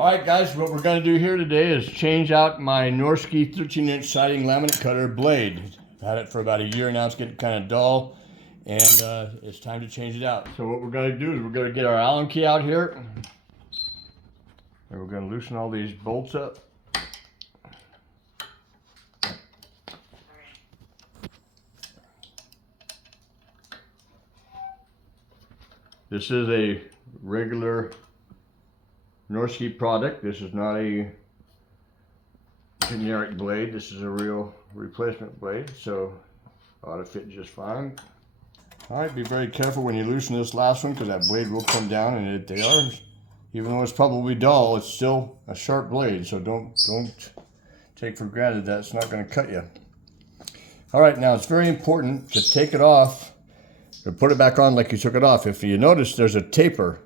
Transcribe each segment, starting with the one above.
Alright guys, what we're going to do here today is change out my Norske 13-inch siding laminate cutter blade. I've had it for about a year now. It's getting kind of dull, and it's time to change it out. So what we're going to do is we're going to get our Allen key out here, and we're going to loosen all these bolts up. This is a regular Norske product. This is not a generic blade. This is a real replacement blade, so ought to fit just fine. Alright, be very careful when you loosen this last one, because that blade will come down, and they are, even though it's probably dull, it's still a sharp blade, so don't take for granted that it's not going to cut you. Alright, now it's very important to take it off or put it back on like you took it off. If you notice, there's a taper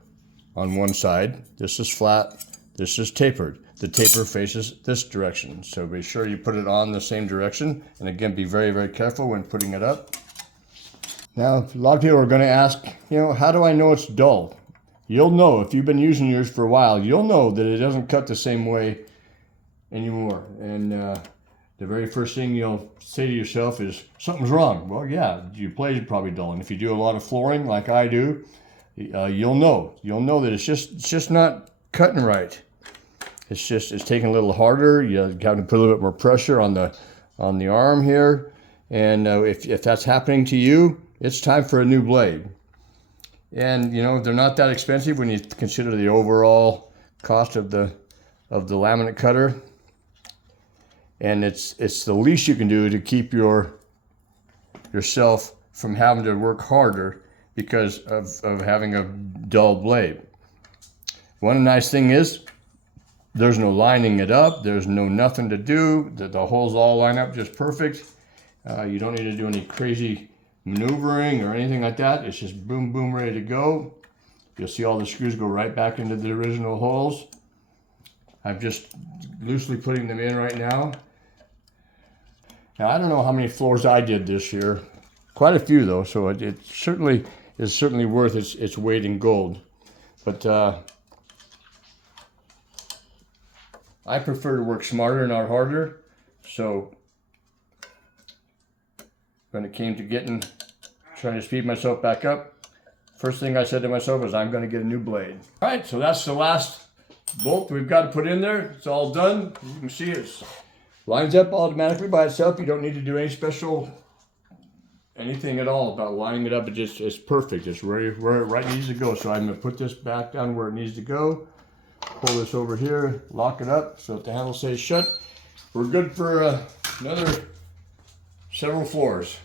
on one side. This is flat, this is tapered. The taper faces this direction, so be sure you put it on the same direction, and again, be very, very careful when putting it up. Now, a lot of people are going to ask, how do I know it's dull? You'll know if you've been using yours for a while. You'll know that it doesn't cut the same way anymore, and the very first thing you'll say to yourself is, something's wrong. Well, yeah, your blade is probably dull, and if you do a lot of flooring like I do, you'll know that it's just not cutting right. It's taking a little harder. You have to put a little bit more pressure on the arm here, and if that's happening to you, it's time for a new blade. And they're not that expensive when you consider the overall cost of the laminate cutter, and it's the least you can do to keep yourself from having to work harder because of having a dull blade. One nice thing is there's no lining it up. There's nothing to do. The holes all line up just perfect. You don't need to do any crazy maneuvering or anything like that. It's just boom, boom, ready to go. You'll see all the screws go right back into the original holes. I'm just loosely putting them in right now. Now, I don't know how many floors I did this year. Quite a few though, so it certainly is worth its weight in gold. But I prefer to work smarter, not harder. So when it came to trying to speed myself back up, first thing I said to myself is I'm going to get a new blade. All right, so that's the last bolt we've got to put in there. It's all done. You can see it lines up automatically by itself. You don't need to do any special anything at all about lining it up. It's perfect. It's where it right needs to go. So I'm going to put this back down where it needs to go. Pull this over here, lock it up so that the handle stays shut. We're good for another several floors.